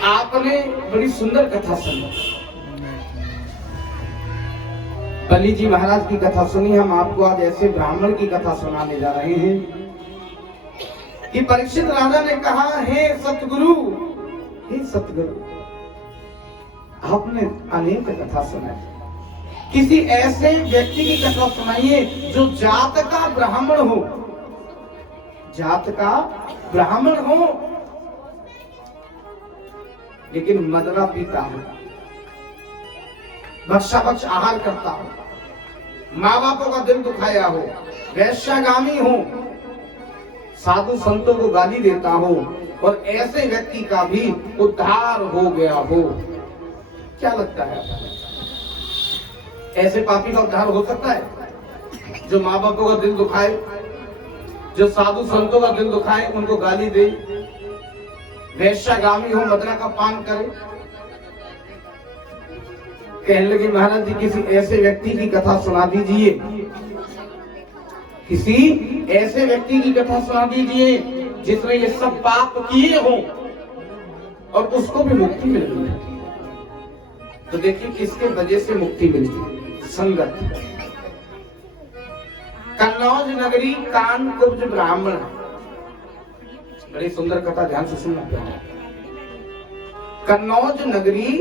आपने बड़ी सुंदर कथा सुनी, बलि जी महाराज की कथा सुनी। हम आपको आज ऐसे ब्राह्मण की कथा सुनाने जा रहे हैं कि परीक्षित राजा ने कहा, हे सतगुरु, हे सतगुरु, आपने अनेक कथा सुनाई, किसी ऐसे व्यक्ति की कथा सुनाइए जो जात का ब्राह्मण हो, जात का ब्राह्मण हो, लेकिन मदरा पीता हो, भक्षाभक्ष आहार करता हो, माँ बापों का दिल दुखाया हो, वैश्यागामी हो, साधु संतों को गाली देता हो, और ऐसे व्यक्ति का भी उद्धार हो गया हो। क्या लगता है, ऐसे पापी का उद्धार हो सकता है? जो माँ बापों का दिल दुखाए, जो साधु संतों का दिल दुखाए, उनको गाली दे, वैश्यागामी हो, मदरा का पान करे। कहने लगे, महाराज जी किसी ऐसे व्यक्ति की कथा सुना दीजिए, किसी ऐसे व्यक्ति की कथा सुना दीजिए जिसने ये सब पाप किए हो और उसको भी मुक्ति मिल गई है। तो देखिए किसके वजह से मुक्ति मिली, संगत। कन्नौज नगरी कानकुब्ज ब्राह्मण, बड़ी सुंदर कथा, ध्यान से सुनना। कन्नौज नगरी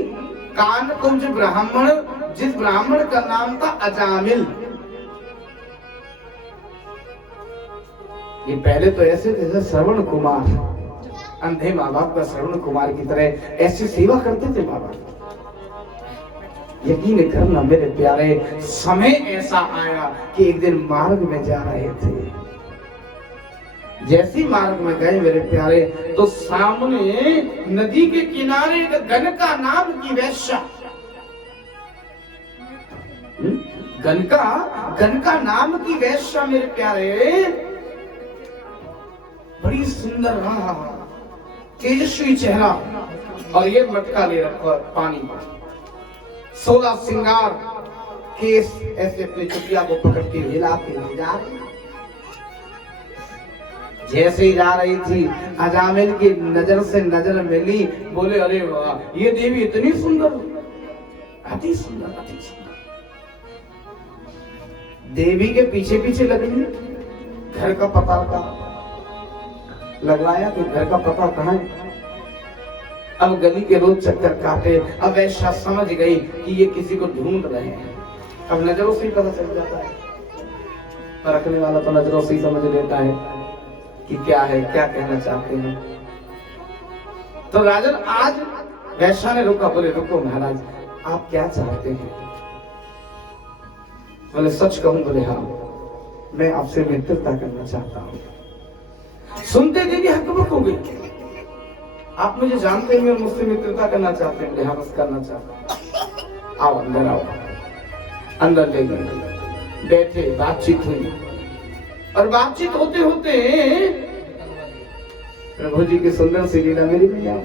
कानकुब्ज ब्राह्मण, जिस ब्राह्मण का नाम था अजामिल। ये पहले तो ऐसे जैसे श्रवण कुमार, अंधे माँ बाप का श्रवण कुमार की तरह ऐसी सेवा करते थे माँ बाप। यकीन करना मेरे प्यारे, समय ऐसा आया कि एक दिन मार्ग में जा रहे थे, जैसी मार्ग में गए मेरे प्यारे, तो सामने नदी के किनारे गनका नाम की वैश्या, गनका नाम की वैश्या मेरे प्यारे, बड़ी सुंदर रहा, तेजस्वी चेहरा, और ये मटका ले रखा पानी में, 16 श्रृंगार केस ऐसे अपनी चुटिया को पकड़ के हिलाते हुए जा रही। जैसे ही जा रही थी, अजामिल की नजर से नजर मिली, बोले, अरे वाह, ये देवी इतनी सुंदर, अति सुंदर, अति सुंदर। देवी के पीछे पीछे लगी, घर का पता लगवाया तो घर का पता कहाँ है। अब गली के रोज चक्कर काटे, अब वैश्या समझ गई कि ये किसी को ढूंढ रहे हैं। अब नजरों से ही पता चल जाता है, परखने वाला तो नजरों से ही समझ लेता है कि क्या है, क्या कहना चाहते हैं। तो राजन आज वैश्या ने रुका, बोले, रुको महाराज, आप क्या चाहते हैं? बोले, सच कहूं? बोले, हाँ, मैं आपसे मित्रता करना चाहता हूं। सुनते देवी हकबक हो गई, आप मुझे जानते हैं, मैं मुझसे मित्रता करना चाहते हैं? बोले, हाँ, बस करना चाहता। आओ अंदर आओ। अंदर ले गए, बैठे, बातचीत हुई, और बातचीत होते होते प्रभु जी की सुंदर सी लीला मेरी भी याद।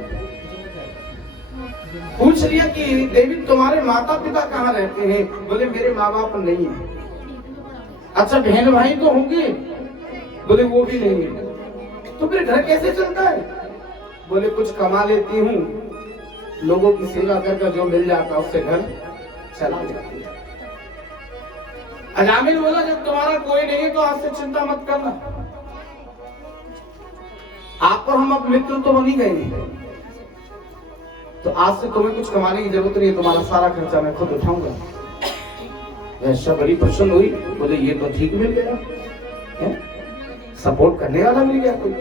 पूछ लिया कि देवी तुम्हारे माता पिता कहाँ रहते हैं? बोले, मेरे माँ बाप नहीं है। अच्छा, बहन भाई तो होंगे? बोले, वो भी नहीं है। तो फिर घर कैसे चलता है? बोले, कुछ कमा लेती हूँ, लोगों की सेवा करके जो मिल जाता उससे घर चला जाती है। अजामिल बोला, जब तुम्हारा कोई नहीं है तो आज से चिंता मत करना, आप पर हम अब मित्र तो बन ही गए हैं, तो आज से तुम्हें कुछ कमाने की जरूरत नहीं है, तुम्हारा सारा खर्चा मैं खुद उठाऊंगा। वैश्या बड़ी प्रसन्न हुई, बोले, ये तो ठीक मिल गया है? सपोर्ट करने वाला मिल गया कोई।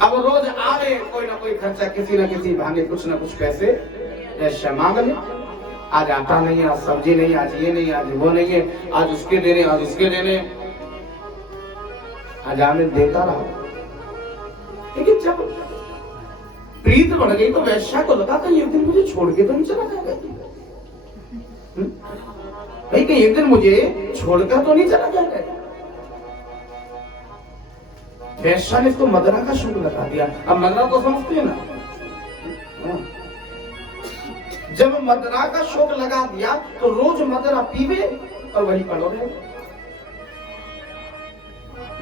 अब रोज आवे कोई ना कोई खर्चा, किसी ना किसी बहाने कुछ ना कुछ पैसे वैश्या मांग ले। आज आटा नहीं है, आज सब्जी नहीं, आज ये नहीं, आज वो नहीं है, आज उसके देने, आज उसके देने। अजामिल देता रहा, लेकिन जब प्रीत बढ़ गई तो वैश्या को लगा कि एक दिन मुझे छोड़ के तो नहीं चला जाएगा भाई, कि एक दिन मुझे छोड़कर तो नहीं चला जाएगा। वैश्या ने इसको मदरा का शौक लगा दिया। अब मदरा तो समझते हैं ना, जब मदरा का शौक लगा दिया तो रोज मदरा पीवे और वही पड़ो रहे।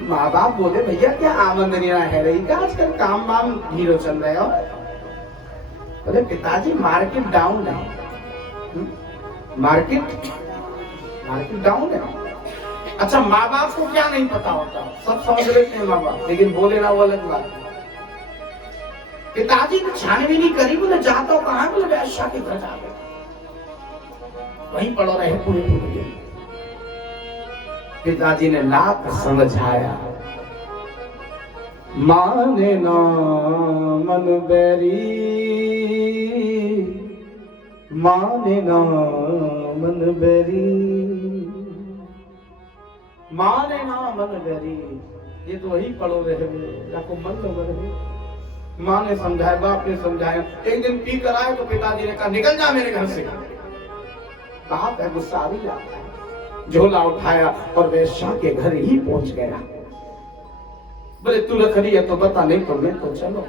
माँ बाप बोले, भैया क्या आमदनियां है रही का, आजकल काम वाम हीरो चल रहे हो, बोले पिताजी मार्केट डाउन है। मार्केट डाउन है। अच्छा, माँ बाप को क्या नहीं पता होता, सब समझ लेते हैं माँ बाप, लेकिन बोले ना वो अलग बात। पिताजी ने छानबीन नहीं करी, बोले जाता हूँ कहाँ, बोले वैश्या के घर जा, वहीं पड़ो रहे पूरे पूरे। पिताजी ने लाख समझाया, माने ना मन बैरी, माने ना मन बैरी, माने ना मन बैरी, ये तो वही पड़ो रहे, आपको मन लगा रहे। माँ ने समझाया, बाप ने समझाया। एक दिन पी कर आए तो पिताजी ने कहा निकल जा मेरे घर से। बाप है, गुस्सा आ भी जाता है। झोला उठाया और वैश्या के घर ही पहुंच गया। बोले तू रख रही है तो बता, नहीं तो मैं तो चलो।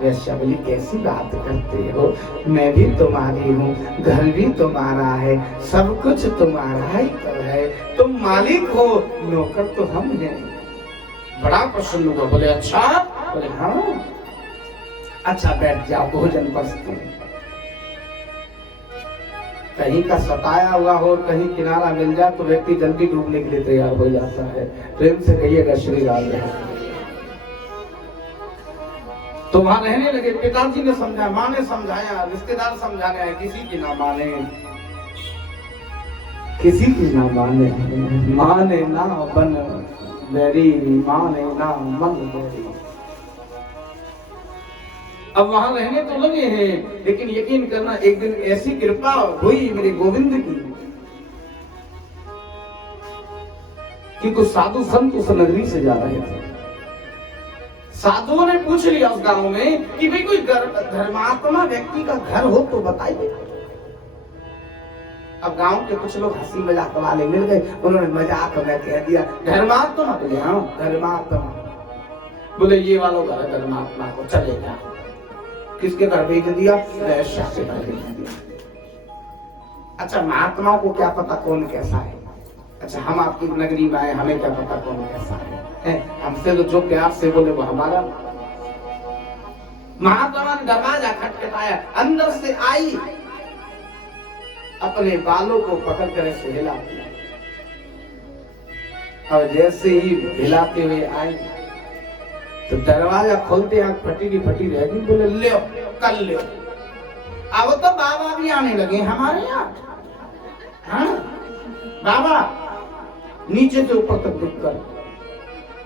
वैश्या बोली कैसी बात करते हो, मैं भी तुम्हारी हूँ, घर भी तुम्हारा है, सब कुछ तुम्हारा ही तो है, तुम मालिक हो, नौकर तो हम हैं। बड़ा प्रसन्न हुआ। बोले अच्छा, बोले हाँ। अच्छा बैठ जाओ, भोजन पसते। कहीं का सताया हुआ हो, कहीं किनारा मिल जाए तो व्यक्ति जल्दी डूबने के लिए तैयार हो जाता है। प्रेम से कहिएगा श्री राधे। तो वहां रहने लगे। पिताजी ने समझाया, माँ ने समझाया, रिश्तेदार समझाने आए, किसी की ना माने, किसी की ना माने, माने ना बन बैरी, माने ना मन बैरी। अब वहां रहने तो लगे हैं, लेकिन यकीन करना एक दिन ऐसी कृपा हुई मेरे गोविंद की कि कुछ साधु संत उस नगरी से जा रहे थे। साधुओं ने पूछ लिया उस गांव में कि भाई कोई धर्मात्मा व्यक्ति का घर हो तो बताइए। अब गांव के कुछ लोग हंसी मजाक वाले मिल गए, उन्होंने मजाक में कह दिया धर्मात्मा। बोले हाँ धर्मात्मा। बोले ये वालों घर धर्मात्मा को चलेगा। किसके घर भेज दिया? वैश्या के घर भेज दिया। अच्छा, महात्मा को क्या पता कौन कैसा है। अच्छा, हम आपकी नगरी में आए, हमें क्या पता कौन कैसा है? हमसे तो जो प्यार से बोले वो हमारा। महात्मा ने दरवाजा खटखटाया, अंदर से आई, अपने बालों को पकड़ कर ऐसे हिला दिया। और जैसे ही हिलाते हुए आई तो दरवाजा खोलते आंख फटी की फटी रह गई। बोले ले कर ले। अब तो बाबा भी आने लगे हमारे यहाँ। हाँ बाबा, नीचे से ऊपर तक दुख कर।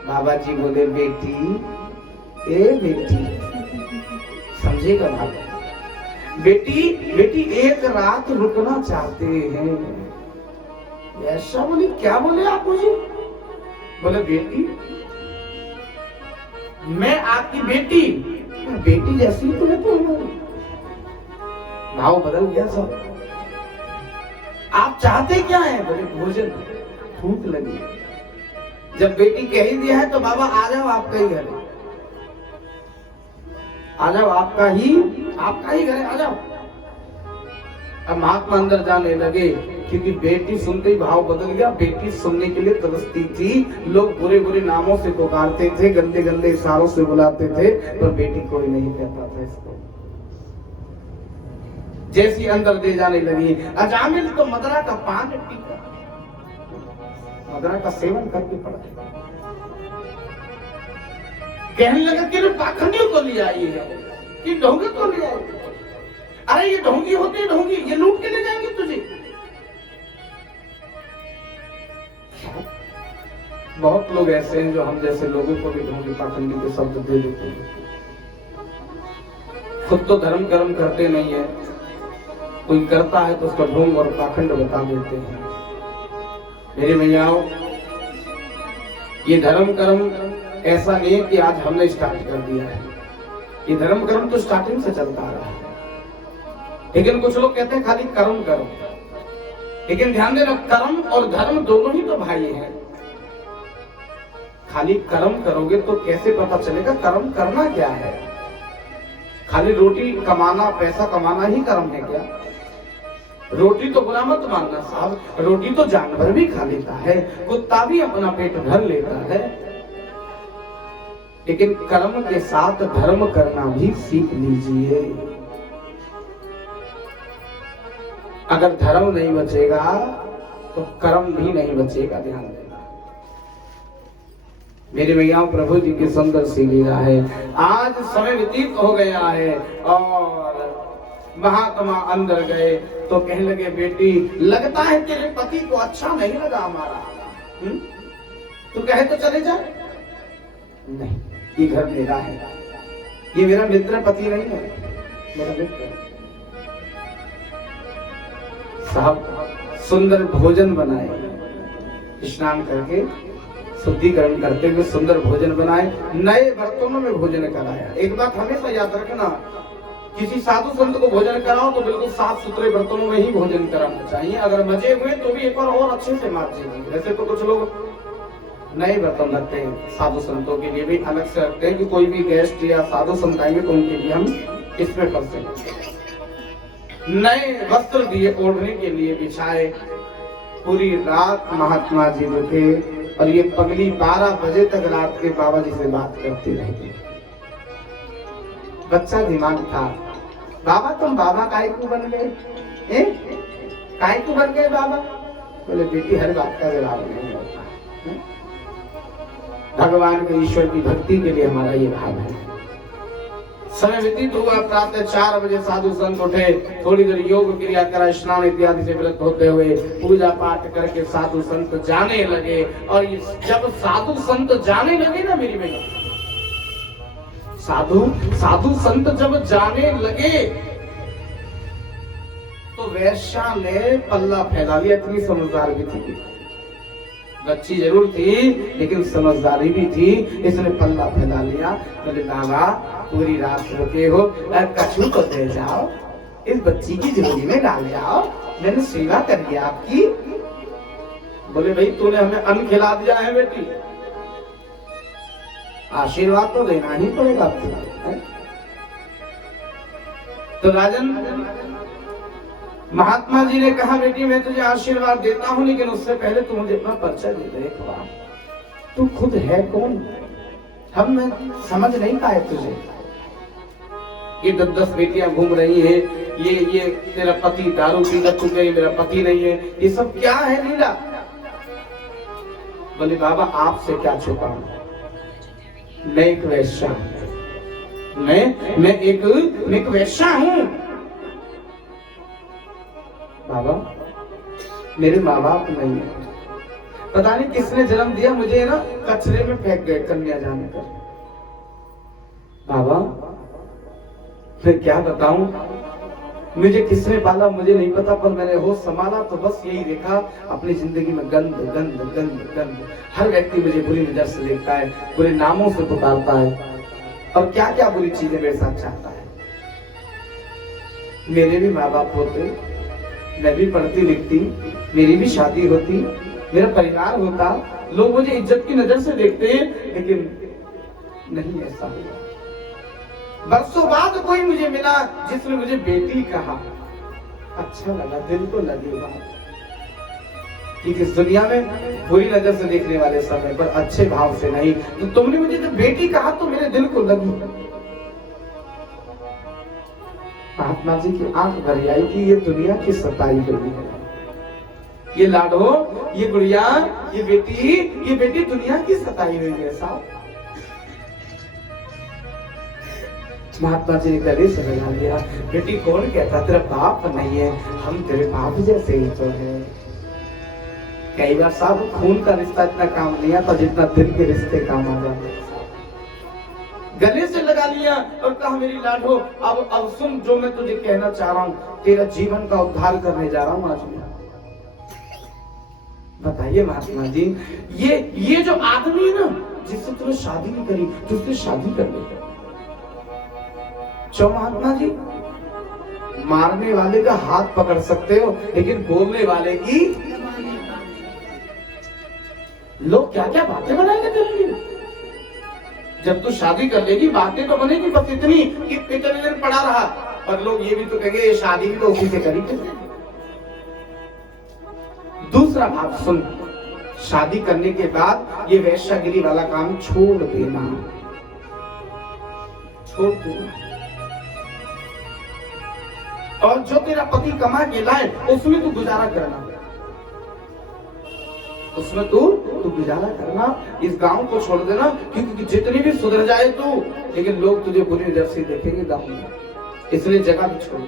बाबा जी बोले बेटी, ए बेटी, समझेगा बाबा, बेटी बेटी एक रात रुकना चाहते हैं। ऐसा बोली, क्या बोले आप मुझे? बोले बेटी, मैं आपकी बेटी, बेटी जैसी तो है तो हमारी। भाव बदल गया सब। आप चाहते क्या है? बोले भोजन, भूख लगी। जब बेटी कह ही दिया है तो बाबा आ जाओ, आपका ही घर है, आ जाओ, आपका ही घर है, आ जाओ। अब महात्मा अंदर जाने लगे, क्योंकि बेटी सुनते ही भाव बदल गया। बेटी सुनने के लिए तरसती थी। लोग बुरे बुरे नामों से पुकारते थे, गंदे गंदे इशारों से बुलाते थे, पर बेटी कोई नहीं कहता था इसको। जैसी अंदर दे जाने लगी, अजामिल तो मदरा का पान पीकर, मदरा का सेवन करके पड़ा। कहने लगा कि पाखंडियों को ले आई है, कि ढोंगी को ले आई। अरे ये ढोंगी होते, ढोंगी ये लूट के ले जाएंगे तुझे। बहुत लोग ऐसे हैं जो हम जैसे लोगों को भी ढोंगी पाखंडी के शब्द दे देते हैं। खुद तो धर्म कर्म करते नहीं है, कोई करता है तो उसका ढोंग और पाखंड बता देते हैं। मेरे भैयाओं, ये धर्म कर्म ऐसा नहीं है कि आज हमने स्टार्ट कर दिया है। ये धर्म कर्म तो स्टार्टिंग से चलता आ रहा है। लेकिन कुछ लोग कहते हैं खाली कर्म करो, लेकिन ध्यान देना, कर्म और धर्म दोनों ही तो भाई हैं। खाली कर्म करोगे तो कैसे पता चलेगा कर्म करना क्या है? खाली रोटी कमाना, पैसा कमाना ही कर्म है क्या? रोटी तो बुरा मत मानना साहब, रोटी तो जानवर भी खा लेता है, कुत्ता भी अपना पेट भर लेता है। लेकिन कर्म के साथ धर्म करना भी सीख लीजिए। अगर धर्म नहीं बचेगा तो कर्म भी नहीं बचेगा, ध्यान देना। मेरे भैया प्रभु जी की सुंदर सी लीला है। आज समय व्यतीत हो गया है और महात्मा अंदर गए तो कहने लगे, बेटी लगता है तेरे पति को अच्छा नहीं लगा हमारा, तो कहे तो चले जा। नहीं, ये घर मेरा है, ये मेरा मित्र पति नहीं है, मेरा मित्र है। साहब सुंदर भोजन बनाए, स्नान करके शुद्धिकरण करते हुए सुंदर भोजन बनाए, नए बर्तनों में भोजन कराया। एक बात हमेशा याद रखना, किसी साधु संत को भोजन कराओ तो बिल्कुल साफ सुथरे बर्तनों में ही भोजन कराना चाहिए। अगर मजे हुए तो भी एक बार और अच्छे से मांजिए। वैसे तो कुछ लोग नए बर्तन रखते हैं, साधु संतों के लिए भी अलग से रखते हैं कि कोई भी गेस्ट या साधु संत आएंगे तो उनके लिए हम इसमें कर सकें। नए वस्त्र दिए ओढ़ने के लिए, बिछाए। पूरी रात महात्मा जी रुके और ये पगली 12 बजे तक रात के बाबा जी से बात करती रही। बच्चा दिमाग था, बाबा तुम बाबा काय को बन गए, काय को बन गए बाबा? बोले बेटी हर बात का जवाब नहीं होता। भगवान को, ईश्वर की भक्ति के लिए हमारा ये भाव है। समय व्यतीत हुआ, प्रातः 4 बजे साधु संत उठे, थोड़ी देर योग क्रिया करा, स्नान इत्यादि से व्रत होते हुए पूजा पाठ करके साधु संत जाने लगे। और जब साधु संत जाने लगे ना मेरी बहन, साधु संत जब जाने लगे तो वैश्या ने पल्ला फैला लिया। इतनी समझदार भी थी, बच्ची जरूर थी लेकिन समझदारी भी थी, इसने पल्ला फैला लिया। बोले बाबा पूरी रात रुके हो, कछू तो दे जाओ, इस बच्ची की झोली में डाल जाओ, मैंने सेवा करी आपकी। बोले भाई तूने हमें अन्न खिला दिया है बेटी, आशीर्वाद तो देना ही पड़ेगा आपको। तो राजन महात्मा जी ने कहा, बेटी मैं तुझे आशीर्वाद देता हूं लेकिन उससे पहले तू मुझे अपना परिचय दे दे। एक बार तू खुद है कौन, हम समझ नहीं पाए तुझे। ये 10 बेटियां घूम रही है, ये तेरा पति दारू पीकर तू गई, मेरा पति नहीं है, ये सब क्या है लीला? बोले बाबा आपसे क्या छुपाऊं, मैं एक वैश्या हूं, मैं एक वैश्या हूं। बाबा मेरे माँ बाप नहीं है, पता नहीं किसने जन्म दिया मुझे ना कचरे में फेंक गए कन्या जाने पर। बाबा फिर क्या बताऊं, मुझे किसने पाला मुझे नहीं पता, पर मैंने होश संभाला तो बस यही देखा अपनी जिंदगी में गंद गंद गंद गंद। हर व्यक्ति मुझे बुरी नजर से देखता है, बुरे नामों से पुकारता है और क्या क्या बुरी चीजें मेरे साथ चाहता है। मेरे भी माँ बाप होते, मैं भी पढ़ती लिखती, मेरी भी शादी होती, मेरा परिवार होता, लोग मुझे इज्जत की नजर से देखते हैं, लेकिन नहीं ऐसा हुआ। बरसों बाद कोई मुझे मिला जिसने मुझे बेटी कहा, अच्छा लगा, दिल को लगी बात कि इस दुनिया में बुरी नजर से देखने वाले समय पर अच्छे भाव से नहीं, तो तुमने मुझे जब बेटी कहा तो मेरे दिल को लगी। महात्मा जी की आंख भर आई कि ये दुनिया की सताई गई है, ये लाडो, ये गुड़िया, ये बेटी दुनिया की सताई हुई है साहब। महात्मा जी ने गले से लगा लिया, बेटी कौन कहता तेरा बाप नहीं है, हम तेरे बाप जैसे ही तो है। कई बार साहब खून का रिश्ता इतना काम नहीं आता जितना दिल के रिश्ते काम आ जाते हैं। गले से लगा लिया और कहा मेरी लाडो अब सुन जो मैं तुझे कहना चाह रहा हूँ, तेरा जीवन का उद्धार करने जा रहा हूँ आज मैं। बताइए महात्मा जी, ये जो आदमी है ना जिससे तुमने शादी नहीं करी, तुझसे शादी कर ले। चो महात्मा जी, मारने वाले का हाथ पकड़ सकते हो लेकिन बोलने वाले की लोग क्या क्या बातें बनाएंगे तेरे लिए। जब तू शादी कर लेगी बातें तो बनेगी बस इतनी कि इतने दिन पड़ा रहा, पर लोग ये भी तो कहेंगे ये शादी भी तो उसी से करी। दूसरा भाव सुन, शादी करने के बाद ये वैश्यागिरी वाला काम छोड़ देना। छोड़ दूंगा, और जो तेरा पति कमा के लाए उसमें तू गुजारा करना, उसमें तू गुजारा करना। इस गांव को छोड़ देना, क्योंकि जितनी भी सुधर जाए तू, लेकिन लोग तुझे बुरी नजर से देखेंगे गांव में, इसलिए जगह भी छोड़।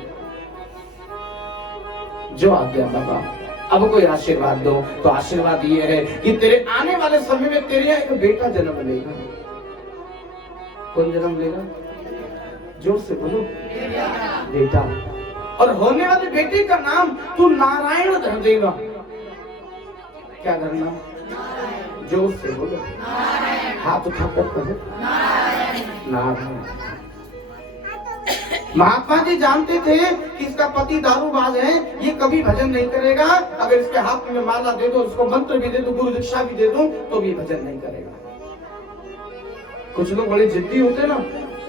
जो आ गया बाबा, अब कोई आशीर्वाद दो। तो आशीर्वाद ये है कि तेरे आने वाले समय में तेरे यहाँ एक बेटा जन्म लेगा। कौन जन्म लेगा? जोर से बोलो, बेटा। और होने वाले बेटे का नाम तू नारायण धर देगा। क्या धरना? जोर से बोलो, हाथ उठाकर कहो नारायण। महात्मा जी जानते थे कि इसका पति दारूबाज है, ये कभी भजन नहीं करेगा। अगर इसके हाथ में माला दे दो, उसको मंत्र भी दे दो, गुरु दीक्षा भी दे दो, तो भी भजन नहीं करेगा। कुछ लोग बड़े जिद्दी होते ना,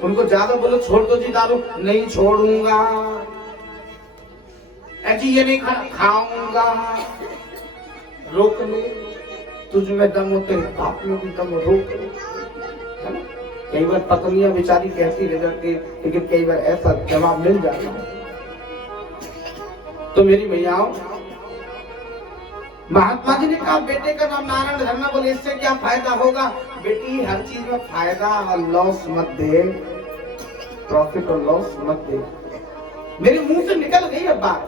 उनको ज्यादा बोलो छोड़ दो जी दारू, नहीं छोड़ूंगा, ऐसी ये नहीं खाऊंगा, रोक ले, तुझ में दम हो तेरे बाप में भी दम हो, रोक ले, है ना। कई बार पत्नियां बेचारी कहती रह जाती, लेकिन कई बार ऐसा जवाब मिल जाता है। तो मेरी भैयाओं, महात्मा जी ने कहा बेटे का नाम नारायण धरना। बोले इससे क्या फायदा होगा? बेटी हर चीज में फायदा और लॉस मत दे, प्रॉफिट और लॉस मत दे। मेरे मुंह से निकल गई अब बात,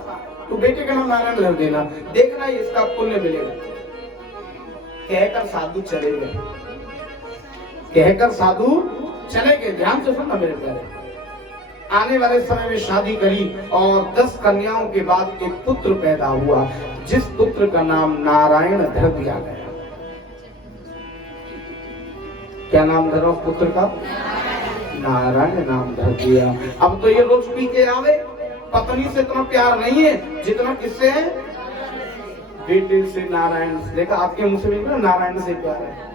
तू बेटे का नाम नारायण धर देना, देखना इसका पुण्य मिलेगा। कहकर साधु चले गए, कहकर साधु चले गए। ध्यान से सुनना मेरे प्यारे। आने वाले समय में शादी करी और 10 कन्याओं के बाद एक पुत्र पैदा हुआ, जिस पुत्र का नाम नारायण धर दिया गया। क्या नाम धरा पुत्र का? नारायण नाम धर दिया। अब तो ये रोज पी के आवे, पत्नी से इतना प्यार नहीं है जितना किससे है? बेटे से, नारायण से। देखा आपके मुंह से भी ना नारायण से प्यार है।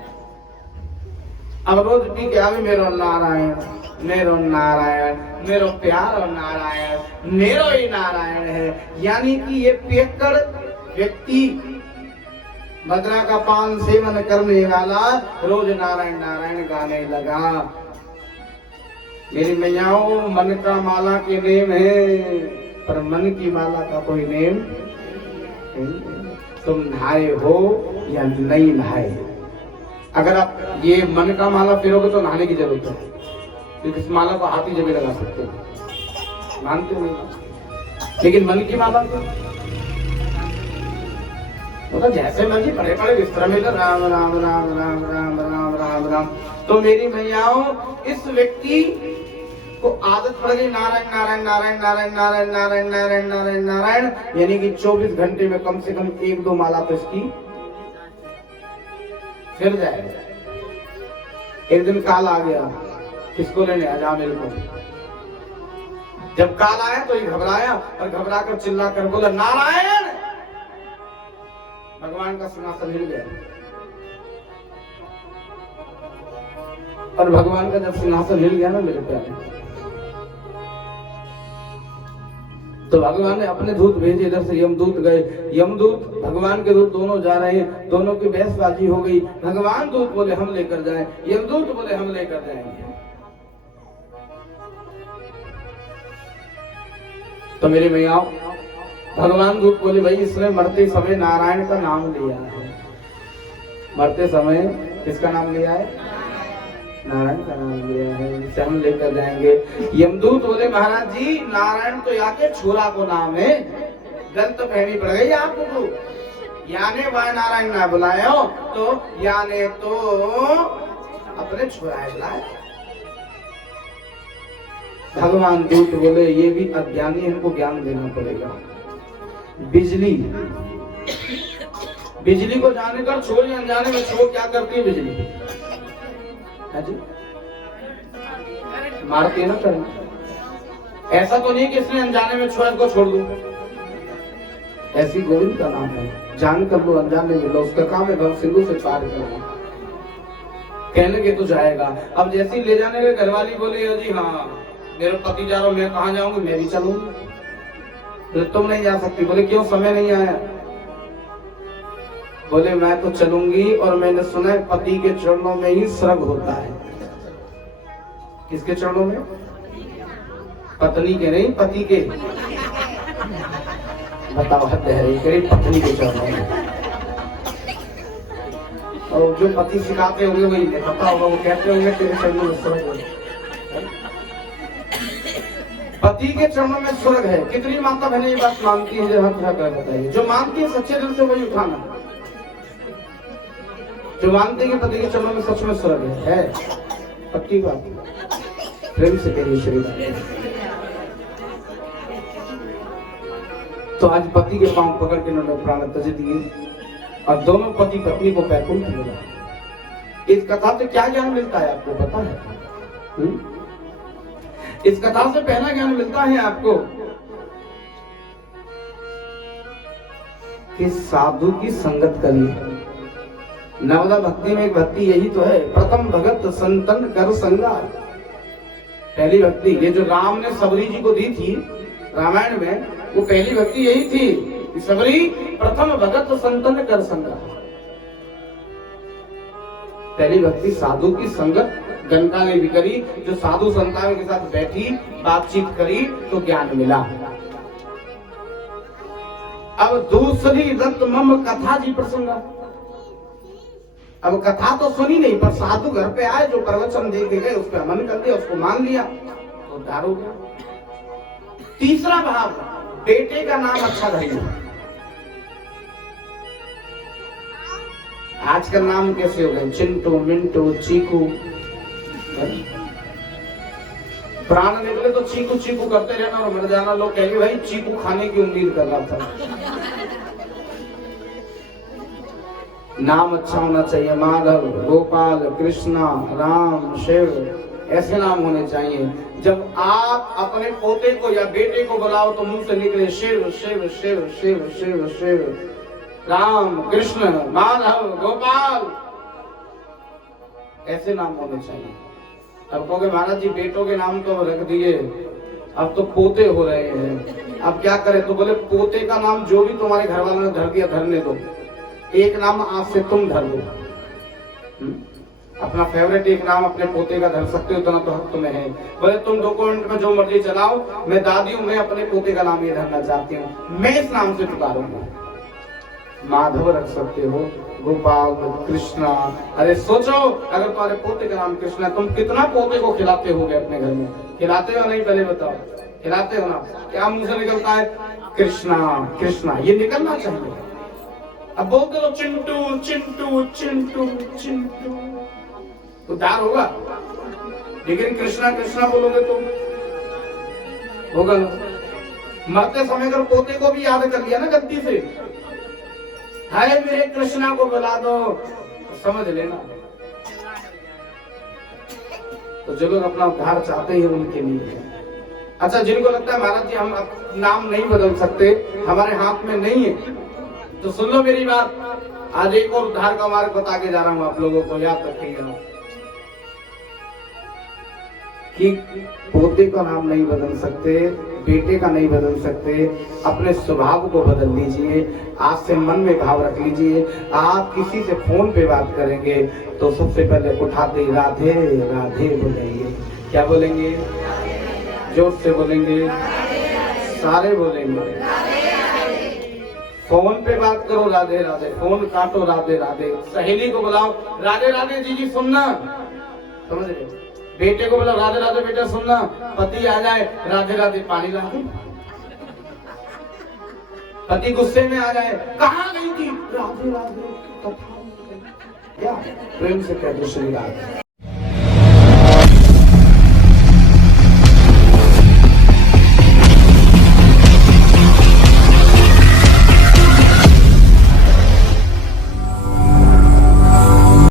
अब रोज पी के आवे, मेरो नारायण, मेरो नारायण, मेरो प्यार और नारायण, मेरो ही नारायण है। यानी कि ये पियक्कड़ व्यक्ति, मदरा का पान सेवन करने वाला, रोज नारायण नारायण गाने लगा। मेरी मैयाओं, मन का माला के नेम है, पर मन की माला का कोई नेम नहीं। तुम नहाए हो या नहीं नहाए, अगर आप ये मन का माला फिरोगे तो नहाने की जरूरत है, क्योंकि इस माला को हाथी जगह लगा सकते हो, मानते हो? लेकिन मन की माला तो जैसे मर्जी पड़े पड़े बिस्तर में राम राम राम राम राम राम राम राम। तो मेरी मैयाओं, इस व्यक्ति को आदत पड़ गई नारायण नारायण नारायण नारायण नारायण नारायण नारायण नारायण नारायण, यानी कि 24 घंटे में कम से कम 1-2 माला तो इसकी फिर जाएगा। एक दिन काल आ गया, किसको लेने? अजामिल को। जब काल आया तो ये घबराया और घबरा कर चिल्ला कर बोला नारायण। भगवान का सिंहासन हिल गया, और भगवान का जब सिंहासन हिल गया ना मेरे प्यारे, तो भगवान ने अपने दूत भेजे। इधर से यमदूत गए, यमदूत भगवान के दूत दोनों जा रहे हैं, दोनों की बहसबाजी हो गई। भगवान दूत बोले हम लेकर जाएं, यमदूत बोले हम लेकर जाएंगे। तो मेरे भैया, भगवान दूत बोले भाई इसने मरते समय नारायण का नाम लिया है। मरते समय किसका नाम लिया है? नारायण का नाम लिया है, इसे हम लेकर जाएंगे। यमदूत बोले महाराज जी, नारायण तो यहाँ के छोरा को नाम है, गलत फहमी पड़ गई आपको। याने वह नारायण ना बुलाए हो, तो याने तो अपने छोरा बुलाए। भगवान दूत बोले ये भी अज्ञानी, इनको ज्ञान देना पड़ेगा। बिजली, बिजली को जाने कर छोड़ या अनजाने में छोड़, क्या करती है बिजली? है जी, मारती है ना करंट। ऐसा तो नहीं कि इसने अनजाने में छोड़ को छोड़ दूं। ऐसी गोविंद का नाम है, जान कर लो अनजाने में लो, उसका काम है भव सिंधु से पार करना। कहने के तो जाएगा। अब जैसे ले जाने के घरवाली बोली जी हाँ मेरे पति जा रहा हूं, मैं कहाँ जाऊंगी? मैं भी चलूंगी। तो तुम नहीं जा सकती। बोले क्यों? समय नहीं आया। बोले मैं तो चलूंगी, और मैंने सुना है पति के चरणों में ही स्वर्ग होता है। किसके चरणों में? पत्नी के नहीं, पति के। बताओ हद है रे, पत्नी के चरणों में। और जो पति सिखाते होंगे वही पता होगा, वो कहते होंगे तेरे चरणों में स्वर्ग है। पति के चरणों में स्वर्ग है। कितनी माता बहनें ये बात मानती है? जब हाथ उठाकर बताइए। जो मानती है सच्चे दिल से वही उठाना। जो मानते हैं कि पति के चरणों में सच में स्वर्ग है पक्की बात। प्रेम से कहिए श्री राम। तो आज पति के पांव पकड़ के उन्होंने प्राण त्यज दिए और दोनों पति पत्नी को बैकुंठ मिला। इस कथा से क्या ज्ञान मिलता है आपको पता है? इस कथा से पहला ज्ञान मिलता है आपको कि साधु की संगत करिए। नवदा भक्ति में एक भक्ति यही तो है, प्रथम भगत संतन कर संगा। पहली भक्ति ये जो राम ने सबरी जी को दी थी रामायण में, वो पहली भक्ति यही थी कि सबरी प्रथम भगत संतन कर संगा। पहली भक्ति साधु की संगत गंगा ने भी करी। जो साधु संतान के साथ बैठी बातचीत करी तो ज्ञान मिला। अब दूसरी रत मम कथा जी प्रसंगा। अब कथा तो सुनी नहीं, पर साधु घर पे आए, जो प्रवचन दे के गए उस पर अमन कर दिया, उसको मान लिया तो उद्धार हो गया। तीसरा भाव, बेटे का नाम अच्छा धरिए। आजकल नाम कैसे हो गए? चिंटू, मिंटू, चीकू। प्राण निकले तो चीकू चीकू करते रहना और मर जाना। लोग कहेंगे भाई चीकू खाने की उम्मीद कर रहा था। नाम अच्छा होना चाहिए। माधव, गोपाल, कृष्णा, राम, शिव, ऐसे नाम होने चाहिए। जब आप अपने पोते को या बेटे को बुलाओ तो मुंह से निकले शिव शिव शिव शिव शिव शिव, राम, कृष्ण, माधव, गोपाल, ऐसे नाम होने चाहिए। अब कहोगे महाराज जी बेटों के नाम तो रख दिए, अब तो पोते हो रहे हैं, अब क्या करें? तो बोले पोते का नाम जो भी तुम्हारे घर वालों ने धर दिया धरने दो। एक नाम आज से तुम धर दो। अपना फेवरेट एक नाम अपने पोते का धर सकते हो, इतना तो हक तुम्हें है। बोले तुम डॉक्यूमेंट में जो मर्जी चलाओ, मैं दादी हूं, मैं अपने पोते का नाम ये धरना चाहती हूँ, मैं इस नाम से पुकारूंगा। माधव रख सकते हो, गोपाल, कृष्णा। अरे सोचो अगर तुम्हारे पोते का नाम कृष्णा, तुम कितना पोते को खिलाते होगे अपने घर में? खिलाते हो नहीं? पहले बताओ, खिलाते हो ना? क्या मुंह से निकलता है? कृष्णा कृष्णा, ये निकलना चाहिए। अब बोलते रहो चिंटू चिंटू चिंटू चिंटू, उद्धार होगा। लेकिन कृष्णा कृष्णा बोलोगे तो होगा ना? मरते समय अगर पोते को भी याद कर लिया ना गलती से, हाय मेरे कृष्णा को बुला दो, तो समझ लेना। तो जो लोग अपना उद्धार चाहते हैं उनके लिए। अच्छा, जिनको लगता है महाराज जी हम नाम नहीं बदल सकते, हमारे हाथ में नहीं है, तो सुन लो मेरी बात। आज एक और उद्धार का मार्ग बता के जा रहा हूं आप लोगों को, याद रखिएगा कि पोते का नाम नहीं बदल सकते, बेटे का नहीं बदल सकते, अपने स्वभाव को बदल लीजिए। आज से मन में भाव रख लीजिए, आप किसी से फोन पे बात करेंगे तो सबसे पहले उठाते राधे राधे बोलेंगे। क्या बोलेंगे? जोर से बोलेंगे, सारे बोलेंगे। फोन पे बात करो राधे राधे, फोन काटो राधे राधे। सहेली को बुलाओ राधे राधे जीजी सुनना, समझ रहे? बेटे को बोला राधे राधे बेटा सुनना, पति आ जाए राधे राधे पानी ला दो। पति गुस्से में आ जाए, कहाँ गई थी? राधे राधे कथा। क्या प्रेम से कहते श्री राधे।